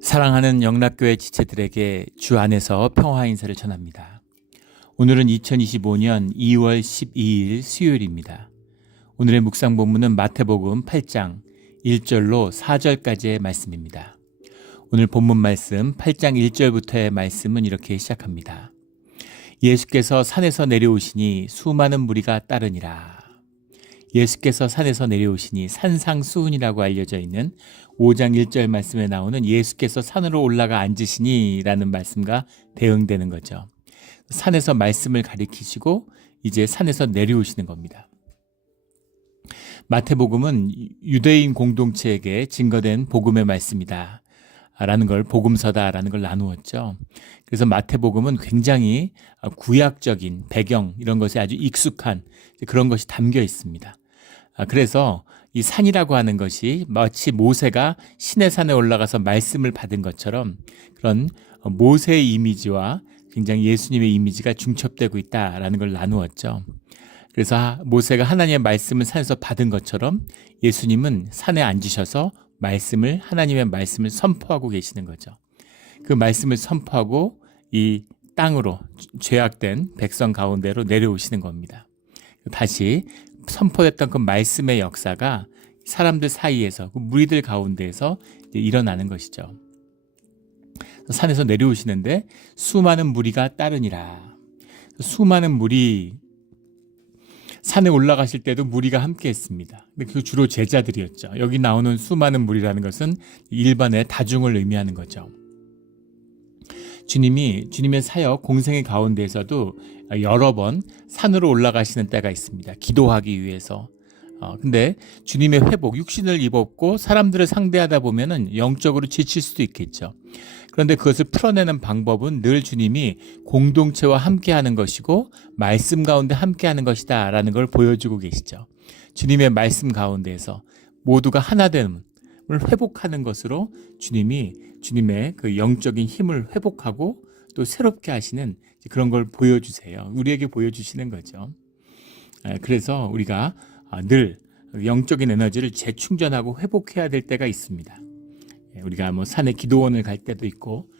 사랑하는 영락교회 지체들에게 주 안에서 평화 인사를 전합니다. 오늘은 2025년 2월 12일 수요일입니다. 오늘의 묵상 본문은 마태복음 8장 1절로 4절까지의 말씀입니다. 오늘 본문 말씀 8장 1절부터의 말씀은 이렇게 시작합니다. 예수께서 산에서 내려오시니 수많은 무리가 따르니라. 예수께서 산에서 내려오시니 산상수훈이라고 알려져 있는 5장 1절 말씀에 나오는 예수께서 산으로 올라가 앉으시니 라는 말씀과 대응되는 거죠. 산에서 말씀을 가리키시고 이제 산에서 내려오시는 겁니다. 마태복음은 유대인 공동체에게 증거된 복음의 말씀이다 라는 걸 복음서다 라는 걸 나누었죠. 그래서 마태복음은 굉장히 구약적인 배경 이런 것에 아주 익숙한 그런 것이 담겨 있습니다. 그래서 이 산이라고 하는 것이 마치 모세가 시내산에 올라가서 말씀을 받은 것처럼 그런 모세의 이미지와 굉장히 예수님의 이미지가 중첩되고 있다라는 걸 나누었죠. 그래서 모세가 하나님의 말씀을 산에서 받은 것처럼 예수님은 산에 앉으셔서 하나님의 말씀을 선포하고 계시는 거죠. 그 말씀을 선포하고 이 땅으로 죄악된 백성 가운데로 내려오시는 겁니다. 다시 선포됐던 그 말씀의 역사가 사람들 사이에서 그 무리들 가운데에서 일어나는 것이죠. 산에서 내려오시는데 수많은 무리가 따르니라. 수많은 무리, 산에 올라가실 때도 무리가 함께 했습니다. 근데 그 주로 제자들이었죠. 여기 나오는 수많은 무리라는 것은 일반의 다중을 의미하는 거죠. 주님의 사역 공생의 가운데에서도 여러 번 산으로 올라가시는 때가 있습니다. 기도하기 위해서. 근데 주님의 회복, 육신을 입었고 사람들을 상대하다 보면은 영적으로 지칠 수도 있겠죠. 그런데 그것을 풀어내는 방법은 늘 주님이 공동체와 함께하는 것이고 말씀 가운데 함께하는 것이다 라는 걸 보여주고 계시죠. 주님의 말씀 가운데에서 모두가 하나됨을 회복하는 것으로 주님의 그 영적인 힘을 회복하고 또 새롭게 하시는 그런 걸 보여주세요. 우리에게 보여주시는 거죠. 그래서 우리가 늘 영적인 에너지를 재충전하고 회복해야 될 때가 있습니다. 우리가 산에 기도원을 갈 때도 있고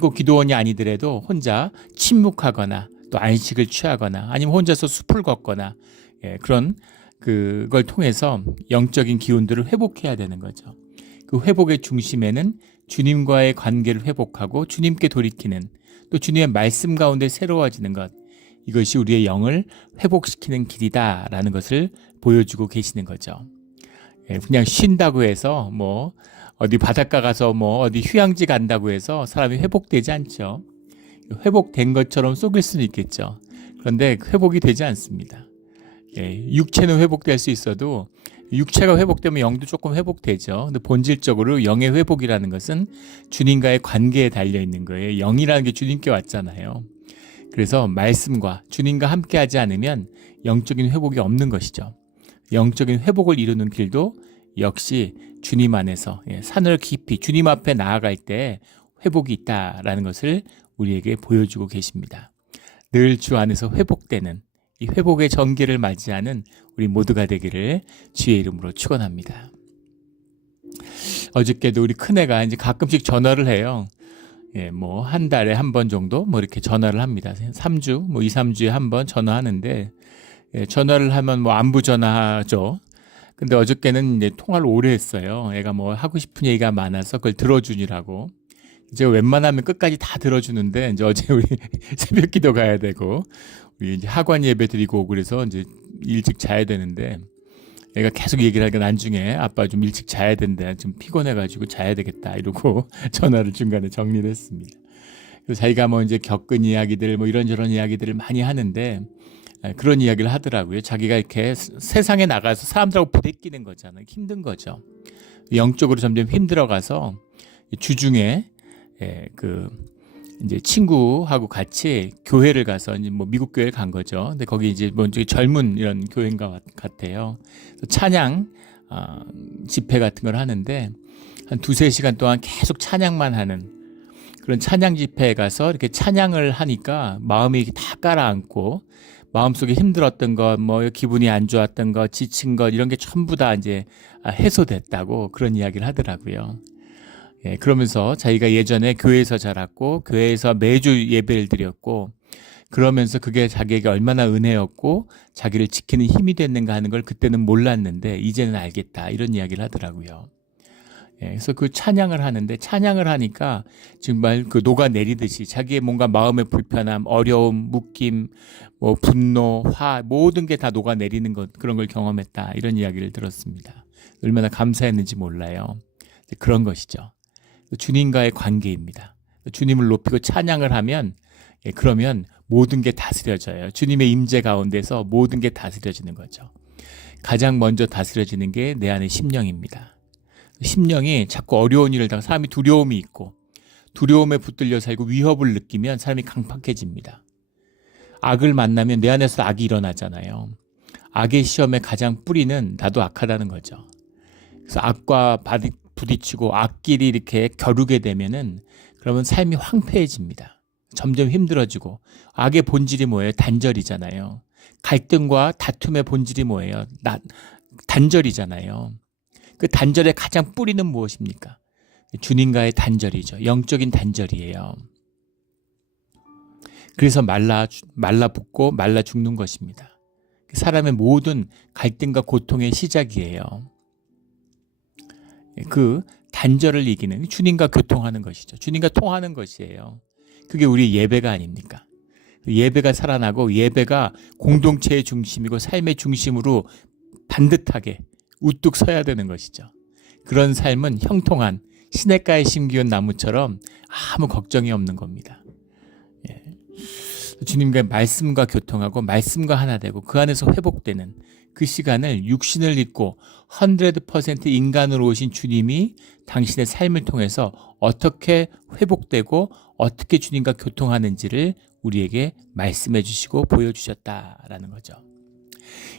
꼭 기도원이 아니더라도 혼자 침묵하거나 또 안식을 취하거나 아니면 혼자서 숲을 걷거나 그걸 통해서 영적인 기운들을 회복해야 되는 거죠. 그 회복의 중심에는 주님과의 관계를 회복하고 주님께 돌이키는 또 주님의 말씀 가운데 새로워지는 것, 이것이 우리의 영을 회복시키는 길이다라는 것을 보여주고 계시는 거죠. 그냥 쉰다고 해서 어디 바닷가 가서 어디 휴양지 간다고 해서 사람이 회복되지 않죠. 회복된 것처럼 속일 수는 있겠죠. 그런데 회복이 되지 않습니다. 육체는 회복될 수 있어도 육체가 회복되면 영도 조금 회복되죠. 근데 본질적으로 영의 회복이라는 것은 주님과의 관계에 달려 있는 거예요. 영이라는 게 주님께 왔잖아요. 그래서 말씀과 주님과 함께하지 않으면 영적인 회복이 없는 것이죠. 영적인 회복을 이루는 길도 역시 주님 안에서 산을 깊이 주님 앞에 나아갈 때 회복이 있다라는 것을 우리에게 보여주고 계십니다. 늘 주 안에서 회복되는 이 회복의 전개를 맞이하는 우리 모두가 되기를 주의 이름으로 축원합니다. 어저께도 우리 큰애가 이제 가끔씩 전화를 해요. 한 달에 한 번 정도 이렇게 전화를 합니다. 3주, 2, 3주에 한 번 전화하는데 전화를 하면 안부 전화하죠. 근데 어저께는 이제 통화를 오래 했어요. 애가 하고 싶은 얘기가 많아서 그걸 들어주느라고. 제가 웬만하면 끝까지 다 들어주는데 이제 어제 우리 새벽 기도 가야 되고 우리 이제 학원 예배 드리고 오고 그래서 이제 일찍 자야 되는데 애가 계속 얘기를 하니까 나중에 아빠 좀 일찍 자야 된다. 좀 피곤해가지고 자야 되겠다 이러고 전화를 중간에 정리를 했습니다. 그래서 자기가 이제 겪은 이야기들 이런저런 이야기들을 많이 하는데 그런 이야기를 하더라고요. 자기가 이렇게 세상에 나가서 사람들하고 부대끼는 거잖아요. 힘든 거죠. 영적으로 점점 힘들어가서 주중에 이제 친구하고 같이 교회를 가서 이제 미국 교회를 간 거죠. 근데 거기 이제 젊은 이런 교회인가 같아요. 찬양 집회 같은 걸 하는데 한 2-3시간 동안 계속 찬양만 하는 그런 찬양 집회에 가서 이렇게 찬양을 하니까 마음이 다 가라앉고 마음속에 힘들었던 것, 기분이 안 좋았던 것, 지친 것 이런 게 전부 다 이제 해소됐다고 그런 이야기를 하더라고요. 예, 그러면서 자기가 예전에 교회에서 자랐고 교회에서 매주 예배를 드렸고 그러면서 그게 자기에게 얼마나 은혜였고 자기를 지키는 힘이 됐는가 하는 걸 그때는 몰랐는데 이제는 알겠다 이런 이야기를 하더라고요. 예, 그래서 그 찬양을 하는데 찬양을 하니까 정말 그 녹아내리듯이 자기의 뭔가 마음의 불편함, 어려움, 묶임, 뭐 분노, 화 모든 게 다 녹아내리는 것 그런 걸 경험했다 이런 이야기를 들었습니다. 얼마나 감사했는지 몰라요. 그런 것이죠. 주님과의 관계입니다. 주님을 높이고 찬양을 하면 예, 그러면 모든 게 다스려져요. 주님의 임재 가운데서 모든 게 다스려지는 거죠. 가장 먼저 다스려지는 게 내 안의 심령입니다. 심령이 자꾸 어려운 일을 당하고 사람이 두려움이 있고 두려움에 붙들려 살고 위협을 느끼면 사람이 강팍해집니다. 악을 만나면 내 안에서 악이 일어나잖아요. 악의 시험의 가장 뿌리는 나도 악하다는 거죠. 그래서 악과 부딪히고 악끼리 이렇게 겨루게 되면은 그러면 삶이 황폐해집니다. 점점 힘들어지고 악의 본질이 뭐예요? 단절이잖아요. 갈등과 다툼의 본질이 뭐예요? 단절이잖아요. 그 단절의 가장 뿌리는 무엇입니까? 주님과의 단절이죠. 영적인 단절이에요. 그래서 말라붙고 말라 죽는 것입니다. 사람의 모든 갈등과 고통의 시작이에요. 그 단절을 이기는 주님과 교통하는 것이죠. 주님과 통하는 것이에요. 그게 우리 예배가 아닙니까? 예배가 살아나고 예배가 공동체의 중심이고 삶의 중심으로 반듯하게 우뚝 서야 되는 것이죠. 그런 삶은 형통한 시냇가에 심기운 나무처럼 아무 걱정이 없는 겁니다. 예. 주님과 말씀과 교통하고 말씀과 하나 되고 그 안에서 회복되는 그 시간을 육신을 입고 100% 인간으로 오신 주님이 당신의 삶을 통해서 어떻게 회복되고 어떻게 주님과 교통하는지를 우리에게 말씀해 주시고 보여주셨다라는 거죠.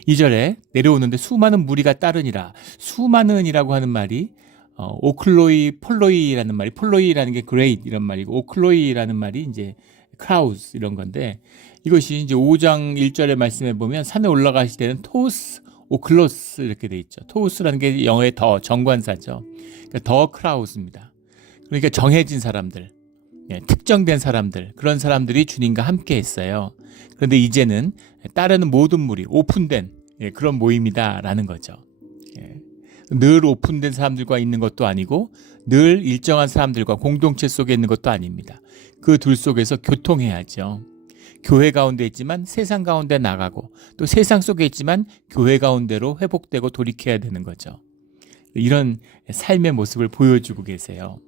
2절에 내려오는데 수많은 무리가 따르니라. 수많은이라고 하는 말이 오클로이, 폴로이라는 말이, 폴로이라는 게 great 이런 말이고 오클로이라는 말이 이제 크라우스 이런 건데 이것이 이제 5장 1절의 말씀에 보면 산에 올라가실 때는 토스, 오클로스 이렇게 돼 있죠. 토스라는 게 영어의 더 정관사죠. 그러니까 더 크라우스입니다. 그러니까 정해진 사람들, 예, 특정된 사람들, 그런 사람들이 주님과 함께 했어요. 그런데 이제는 따르는 모든 무리, 오픈된 예, 그런 모임이다라는 거죠. 예. 늘 오픈된 사람들과 있는 것도 아니고 늘 일정한 사람들과 공동체 속에 있는 것도 아닙니다. 그 둘 속에서 교통해야죠. 교회 가운데 있지만 세상 가운데 나가고 또 세상 속에 있지만 교회 가운데로 회복되고 돌이켜야 되는 거죠. 이런 삶의 모습을 보여주고 계세요.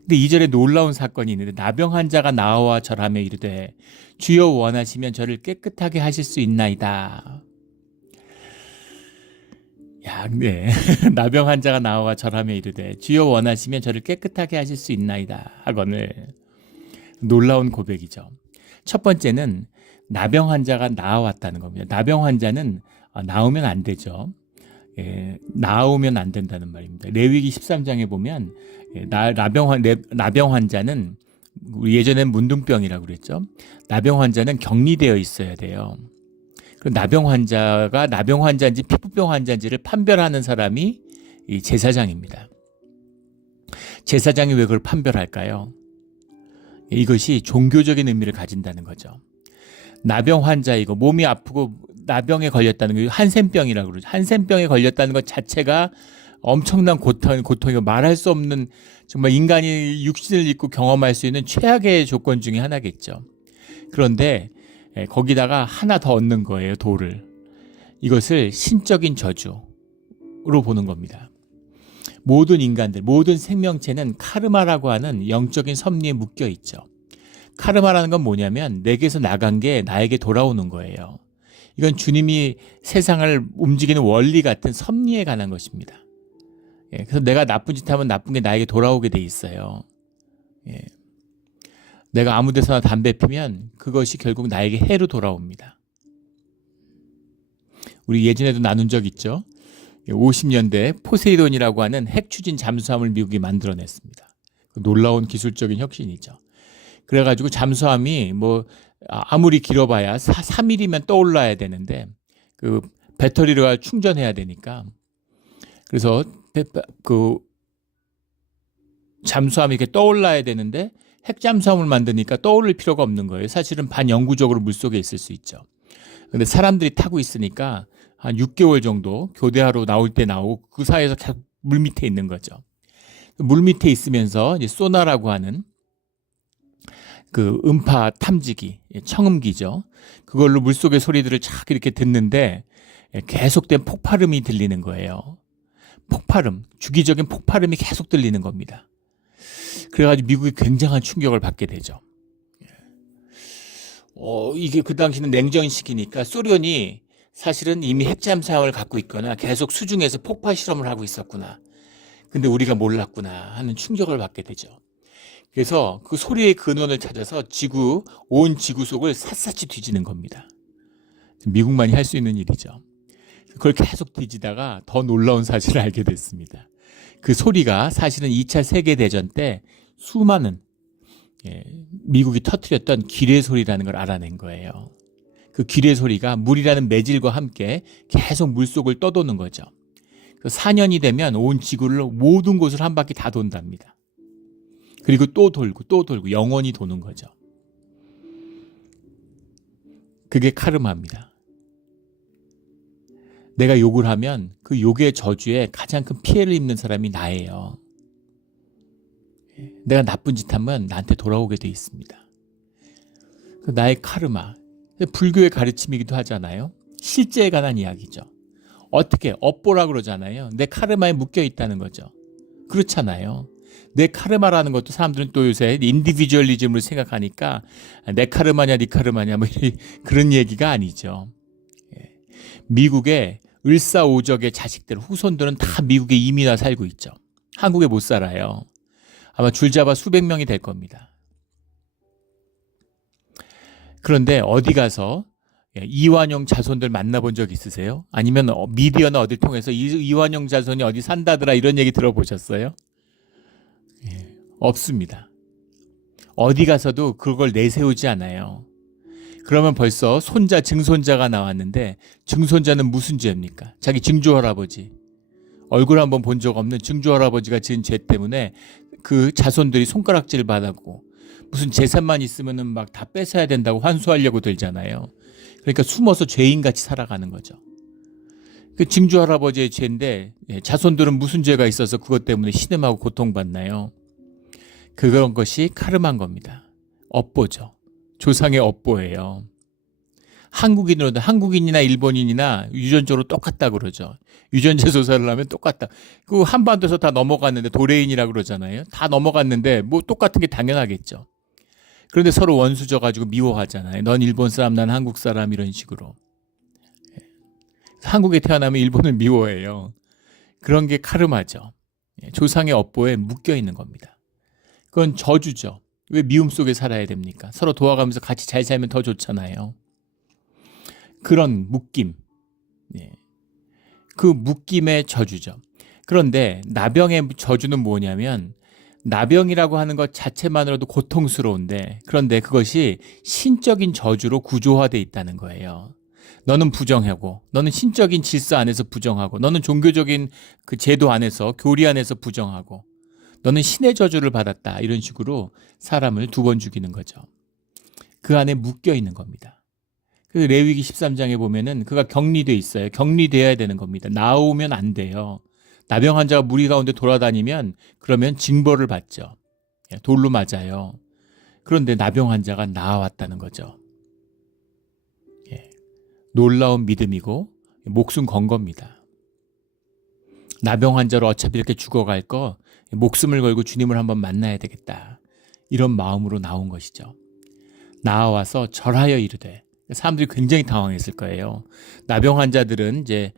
근데 2절에 놀라운 사건이 있는데 나병 환자가 나와 절하며 이르되 주여 원하시면 저를 깨끗하게 하실 수 있나이다. 야, 네. 나병 환자가 나와 절하며 이르되 주여 원하시면 저를 깨끗하게 하실 수 있나이다 하거늘 놀라운 고백이죠. 첫 번째는 나병 환자가 나왔다는 겁니다. 나병 환자는 나오면 안 되죠. 예, 나오면 안 된다는 말입니다. 레위기 13장에 보면 나병 환자는 우리 예전엔 문둥병이라고 그랬죠. 나병 환자는 격리되어 있어야 돼요. 그럼 나병 환자가 나병 환자인지 피부병 환자인지를 판별하는 사람이 이 제사장입니다. 제사장이 왜 그걸 판별할까요? 이것이 종교적인 의미를 가진다는 거죠. 나병 환자이고 몸이 아프고 나병에 걸렸다는 거 한센병이라고 그러죠. 한센병에 걸렸다는 것 자체가 엄청난 고통이고 말할 수 없는 정말 인간이 육신을 입고 경험할 수 있는 최악의 조건 중에 하나겠죠. 그런데 거기다가 하나 더 얻는 거예요. 돌을. 이것을 신적인 저주로 보는 겁니다. 모든 인간들, 모든 생명체는 카르마라고 하는 영적인 섭리에 묶여 있죠. 카르마라는 건 뭐냐면 내게서 나간 게 나에게 돌아오는 거예요. 이건 주님이 세상을 움직이는 원리 같은 섭리에 관한 것입니다. 예, 그래서 내가 나쁜 짓 하면 나쁜 게 나에게 돌아오게 돼 있어요. 예. 내가 아무 데서나 담배 피면 그것이 결국 나에게 해로 돌아옵니다. 우리 예전에도 나눈 적 있죠. 50년대 포세이돈이라고 하는 핵 추진 잠수함을 미국이 만들어냈습니다. 놀라운 기술적인 혁신이죠. 그래가지고 잠수함이 뭐 아무리 길어봐야 3일이면 떠올라야 되는데 그 배터리를 충전해야 되니까 그래서 그 잠수함이 이렇게 떠올라야 되는데 핵잠수함을 만드니까 떠오를 필요가 없는 거예요. 사실은 반영구적으로 물속에 있을 수 있죠. 근데 사람들이 타고 있으니까 한 6개월 정도 교대하러 나올 때 나오고 그 사이에서 계속 물 밑에 있는 거죠. 물 밑에 있으면서 이제 소나라고 하는 그 음파 탐지기, 청음기죠. 그걸로 물속의 소리들을 쫙 이렇게 듣는데 계속된 폭발음이 들리는 거예요. 폭발음, 주기적인 폭발음이 계속 들리는 겁니다. 그래가지고 미국이 굉장한 충격을 받게 되죠. 이게 그 당시는 냉전 시기니까 소련이 사실은 이미 핵잠수함을 갖고 있거나 계속 수중에서 폭파 실험을 하고 있었구나. 근데 우리가 몰랐구나 하는 충격을 받게 되죠. 그래서 그 소리의 근원을 찾아서 온 지구 속을 샅샅이 뒤지는 겁니다. 미국만이 할 수 있는 일이죠. 그걸 계속 뒤지다가 더 놀라운 사실을 알게 됐습니다. 그 소리가 사실은 2차 세계대전 때 수많은 미국이 터뜨렸던 기뢰 소리라는 걸 알아낸 거예요. 그 기뢰 소리가 물이라는 매질과 함께 계속 물속을 떠도는 거죠. 4년이 되면 온 지구를 모든 곳을 한 바퀴 다 돈답니다. 그리고 또 돌고 또 돌고 영원히 도는 거죠. 그게 카르마입니다. 내가 욕을 하면 그 욕의 저주에 가장 큰 피해를 입는 사람이 나예요. 내가 나쁜 짓 하면 나한테 돌아오게 돼 있습니다. 나의 카르마, 불교의 가르침이기도 하잖아요. 실제에 관한 이야기죠. 어떻게 업보라 그러잖아요. 내 카르마에 묶여 있다는 거죠. 그렇잖아요. 내 카르마라는 것도 사람들은 또 요새 인디비주얼리즘으로 생각하니까 내 카르마냐 네 카르마냐 뭐 그런 얘기가 아니죠. 미국의 을사오적의 자식들, 후손들은 다 미국에 이민 와 살고 있죠. 한국에 못 살아요. 아마 줄잡아 수백 명이 될 겁니다. 그런데 어디 가서 이완용 자손들 만나본 적 있으세요? 아니면 미디어나 어딜 통해서 이완용 자손이 어디 산다더라 이런 얘기 들어보셨어요? 없습니다. 어디 가서도 그걸 내세우지 않아요. 그러면 벌써 손자, 증손자가 나왔는데 증손자는 무슨 죄입니까? 자기 증조할아버지. 얼굴 한번 본 적 없는 증조할아버지가 지은 죄 때문에 그 자손들이 손가락질 받았고 무슨 재산만 있으면은 막 다 뺏어야 된다고 환수하려고 들잖아요. 그러니까 숨어서 죄인같이 살아가는 거죠. 그 증조할아버지의 죄인데 자손들은 무슨 죄가 있어서 그것 때문에 신음하고 고통받나요? 그런 것이 카르마인 겁니다. 업보죠. 조상의 업보예요. 한국인으로도 한국인이나 일본인이나 유전적으로 똑같다 그러죠. 유전자 조사를 하면 똑같다. 그 한반도에서 다 넘어갔는데 도레인이라 그러잖아요. 다 넘어갔는데 뭐 똑같은 게 당연하겠죠. 그런데 서로 원수져 가지고 미워하잖아요. 넌 일본 사람, 난 한국 사람 이런 식으로. 한국에 태어나면 일본을 미워해요. 그런 게 카르마죠. 조상의 업보에 묶여 있는 겁니다. 그건 저주죠. 왜 미움 속에 살아야 됩니까? 서로 도와가면서 같이 잘 살면 더 좋잖아요. 그런 묶임. 그 묶임의 저주죠. 그런데 나병의 저주는 뭐냐면 나병이라고 하는 것 자체만으로도 고통스러운데 그런데 그것이 신적인 저주로 구조화되어 있다는 거예요. 너는 부정하고 너는 신적인 질서 안에서 부정하고 너는 종교적인 그 제도 안에서 교리 안에서 부정하고 너는 신의 저주를 받았다 이런 식으로 사람을 2번 죽이는 거죠. 그 안에 묶여 있는 겁니다. 그 레위기 13장에 보면은 그가 격리돼 있어요. 격리돼야 되는 겁니다. 나오면 안 돼요. 나병 환자가 무리 가운데 돌아다니면 그러면 징벌을 받죠. 돌로 맞아요. 그런데 나병 환자가 나아왔다는 거죠. 놀라운 믿음이고 목숨 건 겁니다. 나병 환자로 어차피 이렇게 죽어갈 거 목숨을 걸고 주님을 한번 만나야 되겠다. 이런 마음으로 나온 것이죠. 나와서 절하여 이르되 사람들이 굉장히 당황했을 거예요. 나병 환자들은 이제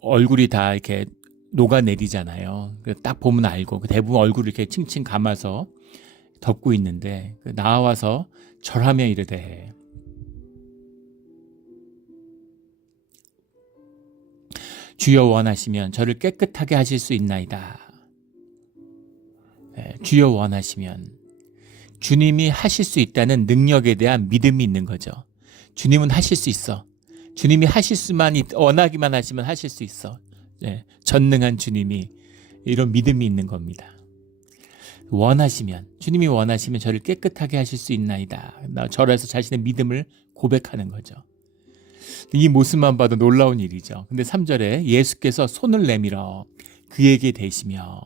얼굴이 다 이렇게 녹아내리잖아요. 딱 보면 알고 대부분 얼굴을 이렇게 칭칭 감아서 덮고 있는데 나와서 절하며 이르되 주여 원하시면 저를 깨끗하게 하실 수 있나이다. 주여 원하시면 주님이 하실 수 있다는 능력에 대한 믿음이 있는 거죠. 주님은 하실 수 있어. 주님이 하실 수만 원하기만 하시면 하실 수 있어. 전능한 주님이 이런 믿음이 있는 겁니다. 주님이 원하시면 저를 깨끗하게 하실 수 있나이다. 절에서 자신의 믿음을 고백하는 거죠. 이 모습만 봐도 놀라운 일이죠. 근데 3절에 예수께서 손을 내밀어 그에게 대시며,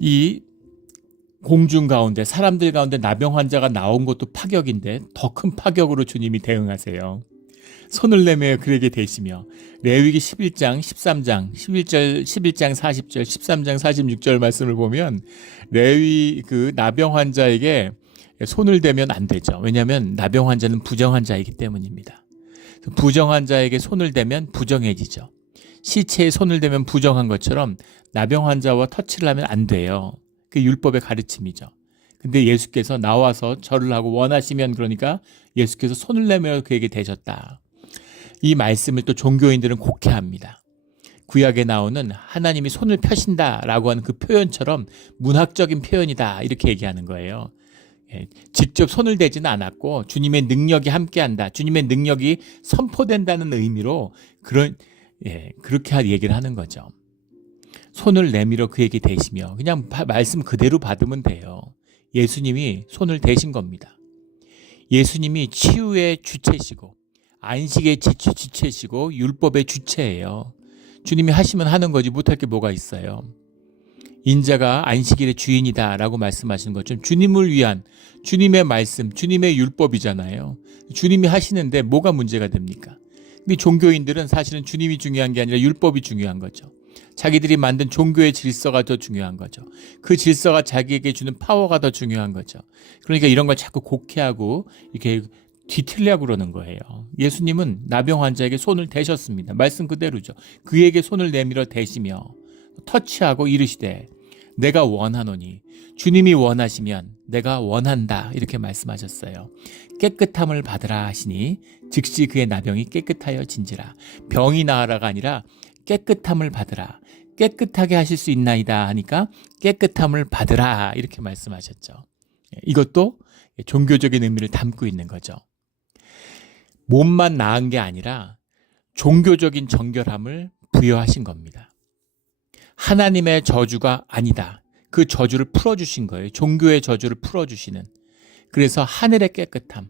이 공중 가운데, 사람들 가운데 나병 환자가 나온 것도 파격인데 더 큰 파격으로 주님이 대응하세요. 손을 내밀어 그에게 대시며, 레위기 11장 13장 11장 40절 13장 46절 말씀을 보면 레위 그 나병 환자에게 손을 대면 안 되죠. 왜냐하면 나병 환자는 부정 환자이기 때문입니다. 부정 환자에게 손을 대면 부정해지죠. 시체에 손을 대면 부정한 것처럼 나병 환자와 터치를 하면 안 돼요. 그게 율법의 가르침이죠. 근데 예수께서 나와서 절을 하고 원하시면, 그러니까 예수께서 손을 내밀어 그에게 대셨다. 이 말씀을 또 종교인들은 곡해합니다. 구약에 나오는 하나님이 손을 펴신다라고 하는 그 표현처럼 문학적인 표현이다, 이렇게 얘기하는 거예요. 직접 손을 대지는 않았고 주님의 능력이 함께한다, 주님의 능력이 선포된다는 의미로 그렇게 얘기를 하는 거죠. 손을 내밀어 그에게 대시며, 그냥 말씀 그대로 받으면 돼요. 예수님이 손을 대신 겁니다. 예수님이 치유의 주체시고 안식의 주체시고 율법의 주체예요. 주님이 하시면 하는 거지 못할 게 뭐가 있어요. 인자가 안식일의 주인이다라고 말씀하시는 것처럼 주님을 위한 주님의 말씀, 주님의 율법이잖아요. 주님이 하시는데 뭐가 문제가 됩니까? 근데 종교인들은 사실은 주님이 중요한 게 아니라 율법이 중요한 거죠. 자기들이 만든 종교의 질서가 더 중요한 거죠. 그 질서가 자기에게 주는 파워가 더 중요한 거죠. 그러니까 이런 걸 자꾸 곡해하고 이렇게 뒤틀려고 그러는 거예요. 예수님은 나병 환자에게 손을 대셨습니다. 말씀 그대로죠. 그에게 손을 내밀어 대시며 터치하고 이르시되 내가 원하노니, 주님이 원하시면 내가 원한다, 이렇게 말씀하셨어요. 깨끗함을 받으라 하시니 즉시 그의 나병이 깨끗하여 진지라. 병이 나으라가 아니라 깨끗함을 받으라, 깨끗하게 하실 수 있나이다 하니까 깨끗함을 받으라, 이렇게 말씀하셨죠. 이것도 종교적인 의미를 담고 있는 거죠. 몸만 나은 게 아니라 종교적인 정결함을 부여하신 겁니다. 하나님의 저주가 아니다, 그 저주를 풀어주신 거예요. 종교의 저주를 풀어주시는. 그래서 하늘의 깨끗함,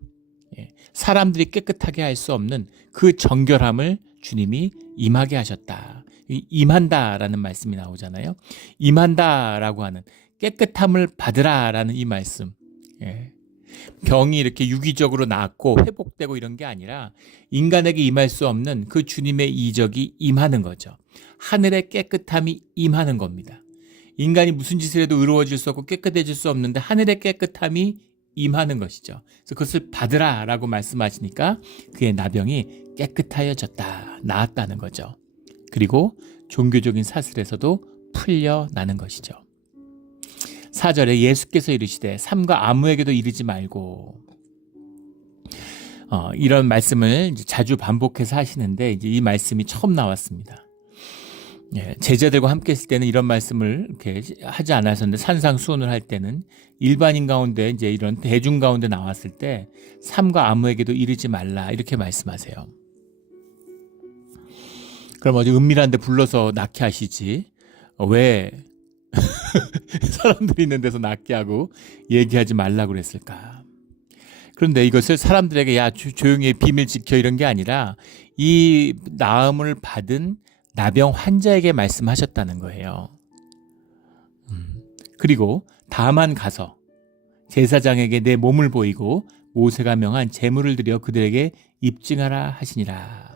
사람들이 깨끗하게 할 수 없는 그 정결함을 주님이 임하게 하셨다. 임한다라는 말씀이 나오잖아요. 임한다라고 하는, 깨끗함을 받으라라는 이 말씀. 병이 이렇게 유기적으로 낫고 회복되고 이런 게 아니라 인간에게 임할 수 없는 그 주님의 이적이 임하는 거죠. 하늘의 깨끗함이 임하는 겁니다. 인간이 무슨 짓을 해도 의로워질 수 없고 깨끗해질 수 없는데 하늘의 깨끗함이 임하는 것이죠. 그래서 그것을 받으라라고 말씀하시니까 그의 나병이 깨끗하여졌다, 나았다는 거죠. 그리고 종교적인 사슬에서도 풀려나는 것이죠. 4절에 예수께서 이르시되 삼가 아무에게도 이르지 말고, 이런 말씀을 이제 자주 반복해서 하시는데 이제 이 말씀이 처음 나왔습니다. 제자들과 함께 했을 때는 이런 말씀을 이렇게 하지 않았었는데, 산상수훈을 할 때는 일반인 가운데, 이제 이런 대중 가운데 나왔을 때 삼가 아무에게도 이르지 말라, 이렇게 말씀하세요. 그럼 어제 은밀한 데 불러서 낫게 하시지 왜 사람들이 있는 데서 낫게 하고 얘기하지 말라고 그랬을까? 그런데 이것을 사람들에게 야 조용히 비밀 지켜 이런 게 아니라 이 나음을 받은 나병 환자에게 말씀하셨다는 거예요. 그리고 다만 가서 제사장에게 내 몸을 보이고 모세가 명한 제물을 드려 그들에게 입증하라 하시니라.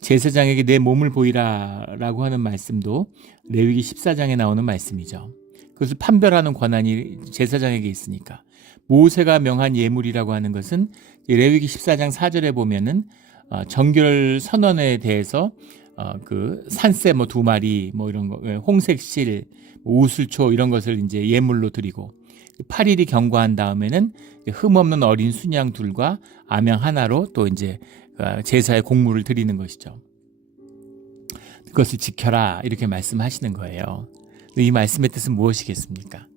제사장에게 내 몸을 보이라라고 하는 말씀도 레위기 14장에 나오는 말씀이죠. 그것을 판별하는 권한이 제사장에게 있으니까. 모세가 명한 예물이라고 하는 것은 레위기 14장 4절에 보면은 정결 선언에 대해서 그 산새 2마리 이런 거, 홍색실, 우슬초 이런 것을 이제 예물로 드리고 8일이 경과한 다음에는 흠없는 어린 순양 둘과 암양 하나로 또 이제 제사의 곡물을 드리는 것이죠. 그것을 지켜라, 이렇게 말씀하시는 거예요. 이 말씀의 뜻은 무엇이겠습니까?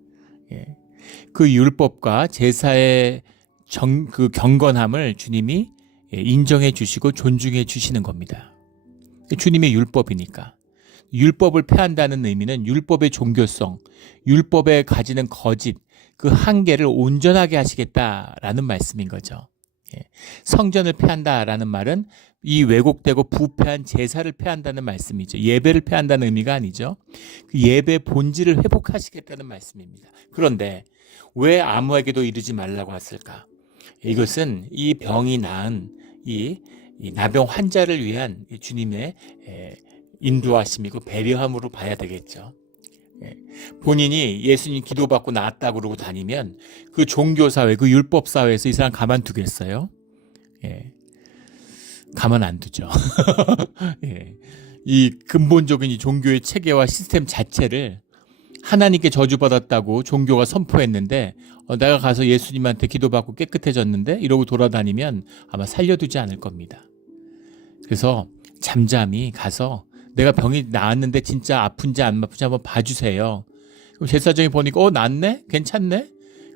그 율법과 제사의 그 경건함을 주님이 인정해 주시고 존중해 주시는 겁니다. 주님의 율법이니까. 율법을 폐한다는 의미는 율법의 종교성, 율법에 가지는 거짓, 그 한계를 온전하게 하시겠다라는 말씀인 거죠. 성전을 폐한다라는 말은 이 왜곡되고 부패한 제사를 폐한다는 말씀이죠. 예배를 폐한다는 의미가 아니죠. 그 예배 본질을 회복하시겠다는 말씀입니다. 그런데 왜 아무에게도 이르지 말라고 했을까? 이것은 이 병이 나은 이 나병 환자를 위한 주님의 인도하심이고 배려함으로 봐야 되겠죠. 본인이 예수님 기도받고 나았다고 그러고 다니면 그 종교사회, 그 율법사회에서 이 사람 가만두겠어요? 가만 안 두죠. 이 근본적인 이 종교의 체계와 시스템 자체를 하나님께 저주받았다고 종교가 선포했는데 내가 가서 예수님한테 기도받고 깨끗해졌는데 이러고 돌아다니면 아마 살려두지 않을 겁니다. 그래서 잠잠히 가서 내가 병이 나았는데 진짜 아픈지 안 아픈지 한번 봐주세요. 그럼 제사장이 보니까 낫네? 괜찮네?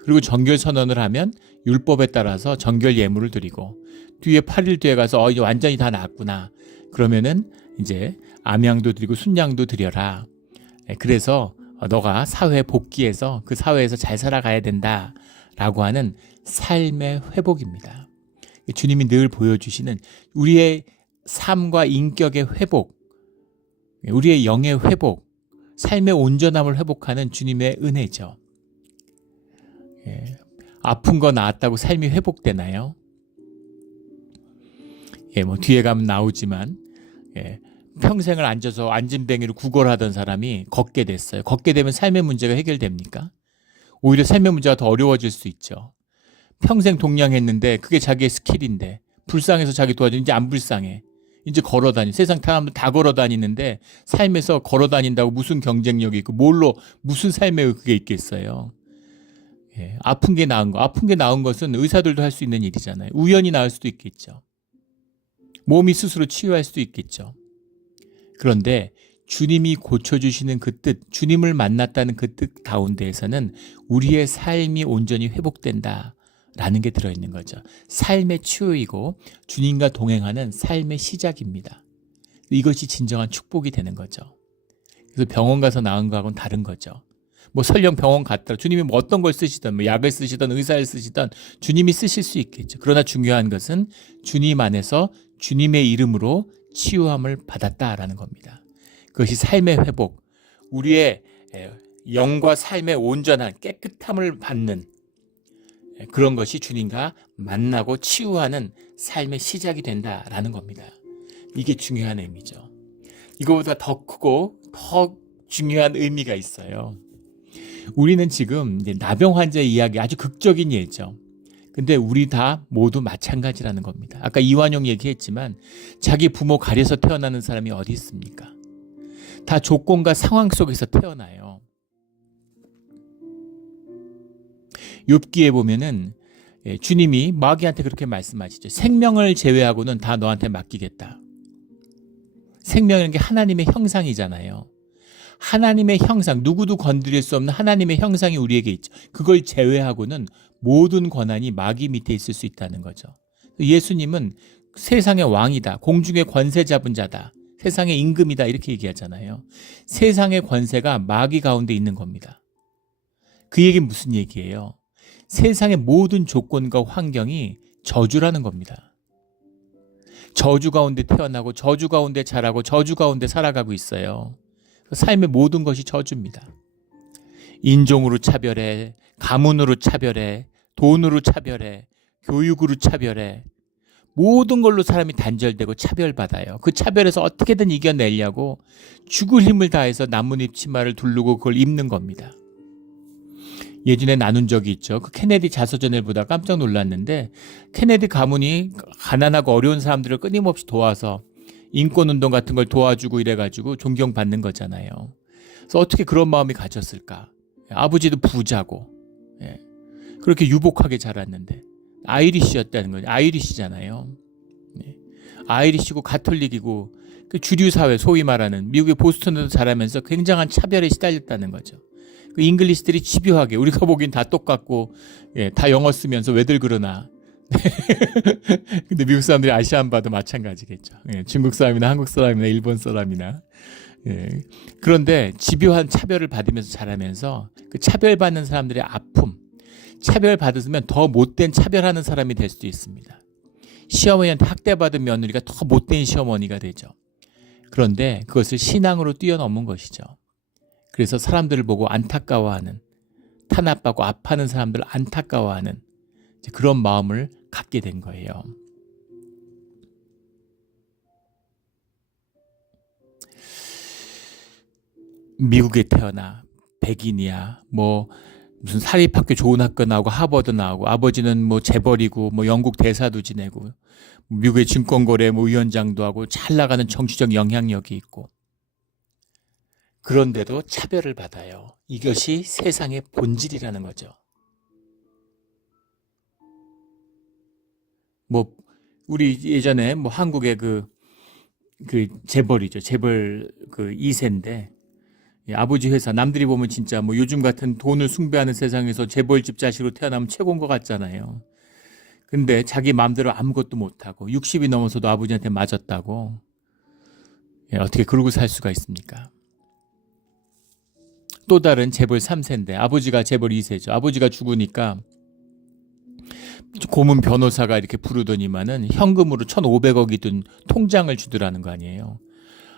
그리고 정결 선언을 하면 율법에 따라서 정결 예물을 드리고 뒤에 8일 뒤에 가서 이제 완전히 다 나았구나. 그러면은 이제 암양도 드리고 순양도 드려라. 그래서 너가 사회에 복귀해서 그 사회에서 잘 살아가야 된다라고 하는 삶의 회복입니다. 주님이 늘 보여주시는 우리의 삶과 인격의 회복, 우리의 영의 회복, 삶의 온전함을 회복하는 주님의 은혜죠. 아픈 거 나았다고 삶이 회복되나요? 뭐 뒤에 가면 나오지만 평생을 앉아서 앉은뱅이로 구걸하던 사람이 걷게 됐어요. 걷게 되면 삶의 문제가 해결됩니까? 오히려 삶의 문제가 더 어려워질 수 있죠. 평생 동냥했는데 그게 자기의 스킬인데 불쌍해서 자기 도와주는데 이제 안 불쌍해. 이제 걸어다니. 세상 사람들 다 걸어다니는데 삶에서 걸어다닌다고 무슨 경쟁력이 있고 뭘로 무슨 삶에 그게 있겠어요. 아픈 게 나은 거. 아픈 게 나은 것은 의사들도 할 수 있는 일이잖아요. 우연히 나을 수도 있겠죠. 몸이 스스로 치유할 수도 있겠죠. 그런데 주님이 고쳐주시는 그 뜻, 주님을 만났다는 그 뜻 가운데에서는 우리의 삶이 온전히 회복된다라는 게 들어있는 거죠. 삶의 치유이고 주님과 동행하는 삶의 시작입니다. 이것이 진정한 축복이 되는 거죠. 그래서 병원 가서 나은 거하고는 다른 거죠. 뭐 설령 병원 갔다 주님이 뭐 어떤 걸 쓰시든 뭐 약을 쓰시든 의사를 쓰시든 주님이 쓰실 수 있겠죠. 그러나 중요한 것은 주님 안에서 주님의 이름으로 치유함을 받았다라는 겁니다. 그것이 삶의 회복, 우리의 영과 삶의 온전한 깨끗함을 받는 그런 것이 주님과 만나고 치유하는 삶의 시작이 된다라는 겁니다. 이게 중요한 의미죠. 이거보다 더 크고 더 중요한 의미가 있어요. 우리는 지금 이제 나병 환자의 이야기 아주 극적인 예죠. 근데 우리 다 모두 마찬가지라는 겁니다. 아까 이완용 얘기했지만 자기 부모 가려서 태어나는 사람이 어디 있습니까? 다 조건과 상황 속에서 태어나요. 욥기에 보면은 주님이 마귀한테 그렇게 말씀하시죠. 생명을 제외하고는 다 너한테 맡기겠다. 생명이라는 게 하나님의 형상이잖아요. 하나님의 형상, 누구도 건드릴 수 없는 하나님의 형상이 우리에게 있죠. 그걸 제외하고는 모든 권한이 마귀 밑에 있을 수 있다는 거죠. 예수님은 세상의 왕이다. 공중의 권세 잡은 자다. 세상의 임금이다. 이렇게 얘기하잖아요. 세상의 권세가 마귀 가운데 있는 겁니다. 그 얘기는 무슨 얘기예요? 세상의 모든 조건과 환경이 저주라는 겁니다. 저주 가운데 태어나고 저주 가운데 자라고 저주 가운데 살아가고 있어요. 삶의 모든 것이 저주입니다. 인종으로 차별해, 가문으로 차별해, 돈으로 차별해, 교육으로 차별해. 모든 걸로 사람이 단절되고 차별받아요. 그 차별에서 어떻게든 이겨내려고 죽을 힘을 다해서 나뭇잎 치마를 두르고 그걸 입는 겁니다. 예전에 나눈 적이 있죠. 그 케네디 자서전을 보다 깜짝 놀랐는데 케네디 가문이 가난하고 어려운 사람들을 끊임없이 도와서 인권운동 같은 걸 도와주고 이래가지고 존경받는 거잖아요. 그래서 어떻게 그런 마음이 가졌을까? 아버지도 부자고 그렇게 유복하게 자랐는데 아이리시였다는 거죠. 아이리시잖아요. 아이리시고 가톨릭이고 그 주류 사회 소위 말하는 미국의 보스턴에서 자라면서 굉장한 차별에 시달렸다는 거죠. 그 잉글리시들이 집요하게 우리가 보기엔 다 똑같고 다 영어 쓰면서 왜들 그러나 근데 미국 사람들이 아시안 봐도 마찬가지겠죠. 중국 사람이나 한국 사람이나 일본 사람이나 예. 그런데 집요한 차별을 받으면서 자라면서 그 차별받는 사람들의 아픔, 차별받으면 더 못된 차별하는 사람이 될 수도 있습니다. 시어머니한테 학대받은 며느리가 더 못된 시어머니가 되죠. 그런데 그것을 신앙으로 뛰어넘은 것이죠. 그래서 사람들을 보고 안타까워하는, 탄압받고 아파하는 사람들을 안타까워하는 그런 마음을 갖게 된 거예요. 미국에 태어나 백인이야, 뭐 무슨 사립학교 좋은 학교 나오고 하버드 나오고, 아버지는 뭐 재벌이고 뭐 영국 대사도 지내고 미국의 증권거래 뭐 위원장도 하고 잘 나가는 정치적 영향력이 있고, 그런데도 차별을 받아요. 이것이 세상의 본질이라는 거죠. 뭐 우리 예전에 뭐 한국의 그 재벌이죠. 재벌 그 2세인데 아버지 회사, 남들이 보면 진짜 뭐 요즘 같은 돈을 숭배하는 세상에서 재벌집 자식으로 태어나면 최고인 것 같잖아요. 근데 자기 마음대로 아무것도 못하고 60이 넘어서도 아버지한테 맞았다고. 어떻게 그러고 살 수가 있습니까? 또 다른 재벌 3세인데 아버지가 재벌 2세죠. 아버지가 죽으니까 고문 변호사가 이렇게 부르더니만은 현금으로 1,500억이 든 통장을 주더라는 거 아니에요.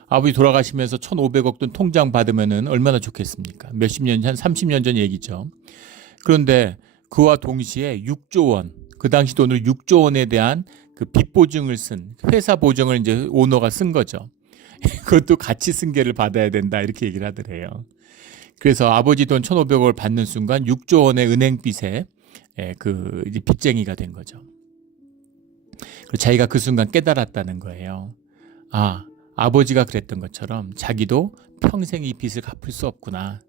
아버지 돌아가시면서 1,500억 든 통장 받으면은 얼마나 좋겠습니까? 몇십 년, 한 30년 전 얘기죠. 그런데 그와 동시에 6조 원, 그 당시 돈으로 6조 원에 대한 그 빚 보증을 쓴, 회사 보증을 이제 오너가 쓴 거죠. 그것도 같이 승계를 받아야 된다, 이렇게 얘기를 하더래요. 그래서 아버지 돈 1,500억을 받는 순간 6조 원의 은행빚에 그 이제 빚쟁이가 된 거죠. 그리고 자기가 그 순간 깨달았다는 거예요. 아, 아버지가 그랬던 것처럼 자기도 평생 이 빚을 갚을 수 없구나.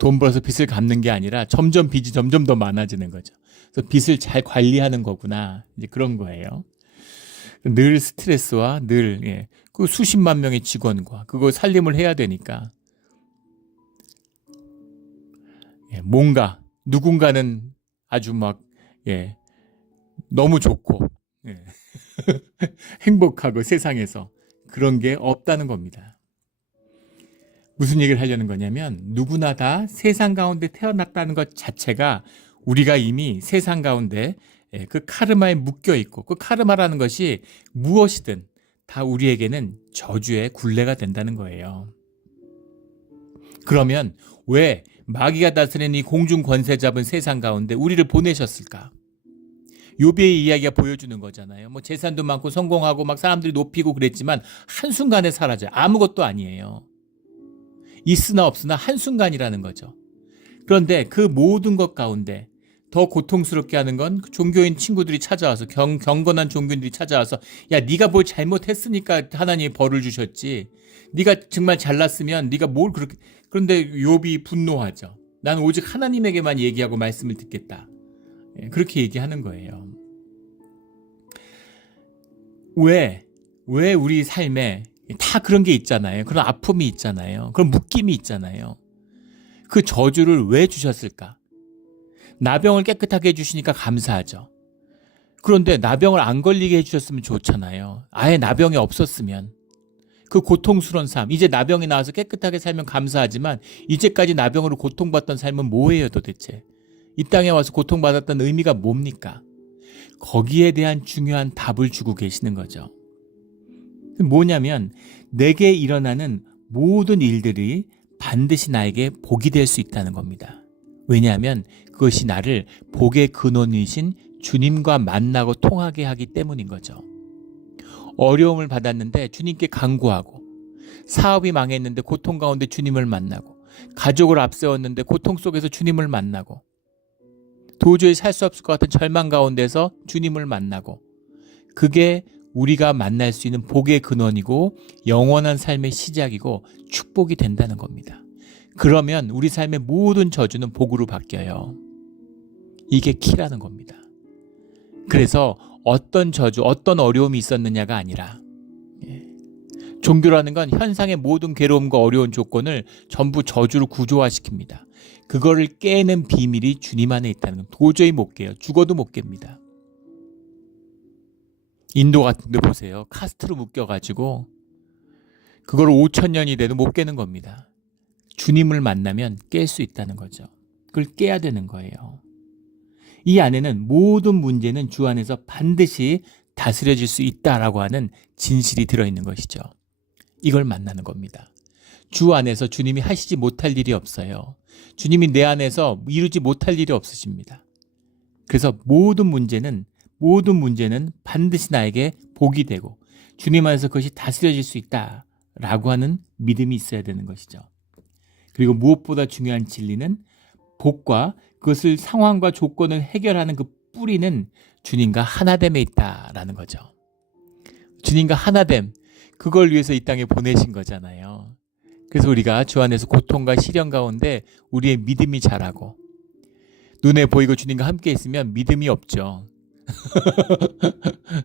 돈 벌어서 빚을 갚는 게 아니라 점점 빚이 점점 더 많아지는 거죠. 그래서 빚을 잘 관리하는 거구나. 이제 그런 거예요. 늘 스트레스와 늘 그 수십만 명의 직원과 그거 살림을 해야 되니까 뭔가 누군가는 아주 막 너무 좋고 행복하고 세상에서 그런 게 없다는 겁니다. 무슨 얘기를 하려는 거냐면 누구나 다 세상 가운데 태어났다는 것 자체가 우리가 이미 세상 가운데 그 카르마에 묶여 있고, 그 카르마라는 것이 무엇이든 다 우리에게는 저주의 굴레가 된다는 거예요. 그러면 왜 마귀가 다스리는 이 공중 권세 잡은 세상 가운데 우리를 보내셨을까? 욥의 이야기가 보여주는 거잖아요. 뭐 재산도 많고 성공하고 막 사람들이 높이고 그랬지만 한순간에 사라져요. 아무것도 아니에요. 있으나 없으나 한순간이라는 거죠. 그런데 그 모든 것 가운데 더 고통스럽게 하는 건 종교인 친구들이 찾아와서 경건한 종교인들이 찾아와서 야, 네가 뭘 잘못했으니까 하나님이 벌을 주셨지. 네가 정말 잘났으면 네가 뭘 그렇게. 그런데 욥이 분노하죠. 난 오직 하나님에게만 얘기하고 말씀을 듣겠다. 그렇게 얘기하는 거예요. 왜 우리 삶에 다 그런 게 있잖아요. 그런 아픔이 있잖아요. 그런 묶임이 있잖아요. 그 저주를 왜 주셨을까? 나병을 깨끗하게 해주시니까 감사하죠. 그런데 나병을 안 걸리게 해주셨으면 좋잖아요. 아예 나병이 없었으면. 그 고통스러운 삶, 이제 나병이 나와서 깨끗하게 살면 감사하지만 이제까지 나병으로 고통받던 삶은 뭐예요 도대체? 이 땅에 와서 고통받았던 의미가 뭡니까? 거기에 대한 중요한 답을 주고 계시는 거죠. 뭐냐면 내게 일어나는 모든 일들이 반드시 나에게 복이 될 수 있다는 겁니다. 왜냐하면 그것이 나를 복의 근원이신 주님과 만나고 통하게 하기 때문인 거죠. 어려움을 받았는데 주님께 간구하고, 사업이 망했는데 고통 가운데 주님을 만나고, 가족을 앞세웠는데 고통 속에서 주님을 만나고, 도저히 살 수 없을 것 같은 절망 가운데서 주님을 만나고, 그게 우리가 만날 수 있는 복의 근원이고 영원한 삶의 시작이고 축복이 된다는 겁니다. 그러면 우리 삶의 모든 저주는 복으로 바뀌어요. 이게 키라는 겁니다. 그래서 어떤 저주, 어떤 어려움이 있었느냐가 아니라, 종교라는 건 현상의 모든 괴로움과 어려운 조건을 전부 저주로 구조화시킵니다. 그거를 깨는 비밀이 주님 안에 있다는 건 도저히 못 깨요. 죽어도 못 깹니다. 인도 같은 데 보세요. 카스트로 묶여가지고 그걸 5,000년이 돼도 못 깨는 겁니다. 주님을 만나면 깰 수 있다는 거죠. 그걸 깨야 되는 거예요. 이 안에는 모든 문제는 주 안에서 반드시 다스려질 수 있다라고 하는 진실이 들어있는 것이죠. 이걸 만나는 겁니다. 주 안에서 주님이 하시지 못할 일이 없어요. 주님이 내 안에서 이루지 못할 일이 없으십니다. 그래서 모든 문제는 반드시 나에게 복이 되고 주님 안에서 그것이 다스려질 수 있다라고 하는 믿음이 있어야 되는 것이죠. 그리고 무엇보다 중요한 진리는 복과 그것을 상황과 조건을 해결하는 그 뿌리는 주님과 하나됨에 있다라는 거죠. 주님과 하나됨, 그걸 위해서 이 땅에 보내신 거잖아요. 그래서 우리가 주 안에서 고통과 시련 가운데 우리의 믿음이 자라고, 눈에 보이고 주님과 함께 있으면 믿음이 없죠.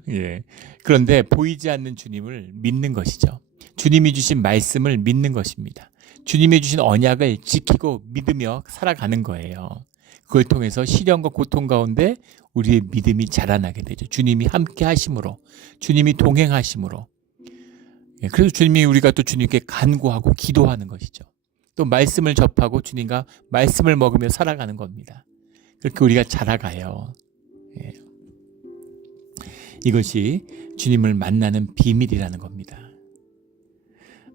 예. 그런데 보이지 않는 주님을 믿는 것이죠. 주님이 주신 말씀을 믿는 것입니다. 주님이 주신 언약을 지키고 믿으며 살아가는 거예요. 그걸 통해서 시련과 고통 가운데 우리의 믿음이 자라나게 되죠. 주님이 함께 하심으로, 주님이 동행하심으로. 그래서 주님이 우리가 또 주님께 간구하고 기도하는 것이죠. 또 말씀을 접하고 주님과 말씀을 먹으며 살아가는 겁니다. 그렇게 우리가 자라가요. 이것이 주님을 만나는 비밀이라는 겁니다.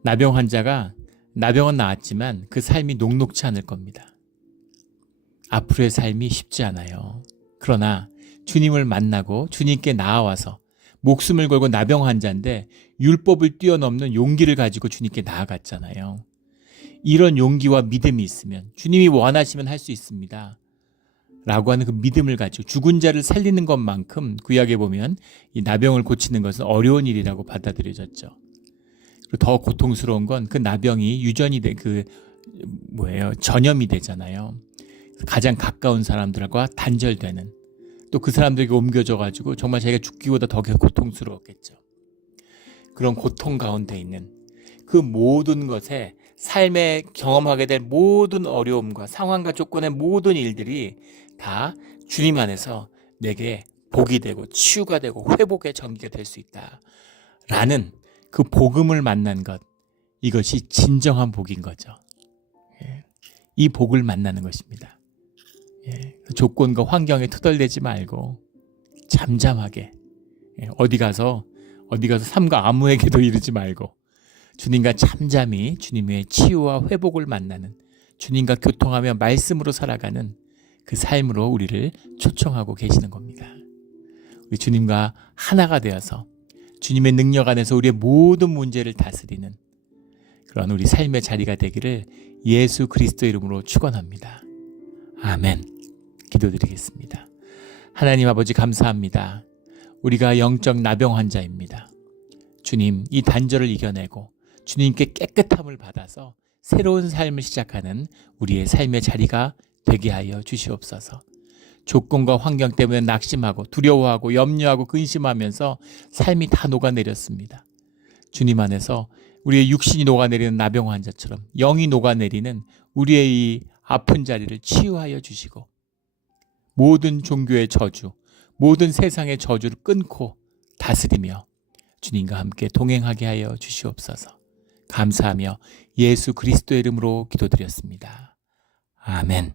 나병 환자가 나병은 나았지만 그 삶이 녹록지 않을 겁니다. 앞으로의 삶이 쉽지 않아요. 그러나 주님을 만나고 주님께 나아와서 목숨을 걸고 나병 환자인데 율법을 뛰어넘는 용기를 가지고 주님께 나아갔잖아요. 이런 용기와 믿음이 있으면 주님이 원하시면 할 수 있습니다. 라고 하는 그 믿음을 가지고 죽은 자를 살리는 것만큼 구약에 보면 이 나병을 고치는 것은 어려운 일이라고 받아들여졌죠. 그리고 더 고통스러운 건 그 나병이 유전이 전염이 되잖아요. 가장 가까운 사람들과 단절되는, 또 그 사람들에게 옮겨져 가지고 정말 자기가 죽기보다 더 고통스러웠겠죠. 그런 고통 가운데 있는 그 모든 것에 삶에 경험하게 될 모든 어려움과 상황과 조건의 모든 일들이 다 주님 안에서 내게 복이 되고 치유가 되고 회복의 전기가 될 수 있다라는 그 복음을 만난 것, 이것이 진정한 복인 거죠. 이 복을 만나는 것입니다. 조건과 환경에 투덜대지 말고 잠잠하게 어디 가서 삶과 아무에게도 이르지 말고 주님과 잠잠히 주님의 치유와 회복을 만나는, 주님과 교통하며 말씀으로 살아가는 그 삶으로 우리를 초청하고 계시는 겁니다. 우리 주님과 하나가 되어서 주님의 능력 안에서 우리의 모든 문제를 다스리는 그런 우리 삶의 자리가 되기를 예수 그리스도 이름으로 축원합니다. 아멘. 기도드리겠습니다. 하나님 아버지 감사합니다. 우리가 영적 나병 환자입니다. 주님, 이 단절을 이겨내고 주님께 깨끗함을 받아서 새로운 삶을 시작하는 우리의 삶의 자리가 되게 하여 주시옵소서. 조건과 환경 때문에 낙심하고 두려워하고 염려하고 근심하면서 삶이 다 녹아내렸습니다. 주님 안에서 우리의 육신이 녹아내리는 나병 환자처럼 영이 녹아내리는 우리의 이 아픈 자리를 치유하여 주시고 모든 종교의 저주, 모든 세상의 저주를 끊고 다스리며 주님과 함께 동행하게 하여 주시옵소서. 감사하며 예수 그리스도의 이름으로 기도드렸습니다. 아멘.